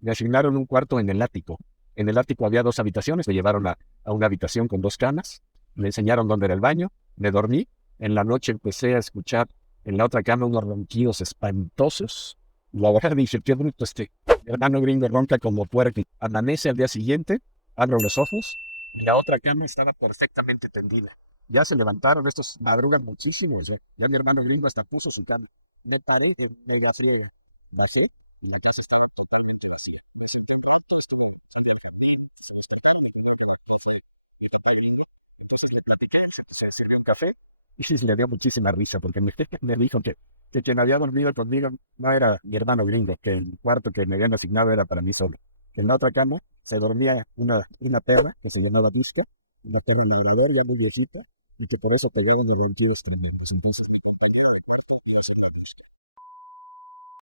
Me asignaron un cuarto en el ático. En el ático había dos habitaciones, me llevaron a una habitación con dos camas, me enseñaron dónde era el baño, me dormí. En la noche empecé a escuchar en la otra cama unos ronquidos espantosos. La verdad dije, qué bruto mi hermano gringo ronca como puerco. Amanece al día siguiente, abro los ojos y la otra cama estaba perfectamente tendida. Ya se levantaron, estos madrugan muchísimo. Ya mi hermano gringo hasta puso su cama. Me paré en mega friega. Bajé y la casa estaba totalmente vacía. Me senté un rato, estuve haciendo el dormir, fuimos tratando de comer la casa de mi hermano gringo. Entonces le platiqué, se sirvió un café y sí, le dio muchísima risa porque me dijo que quien había dormido conmigo no era mi hermano gringo, que el cuarto que me habían asignado era para mí solo. Que en la otra cama se dormía una perra que se llamaba Disco, una perra labrador ya muy viejita, y que por eso pegaban de ronquidos tremendos. Entonces, me acompañó a la parte de los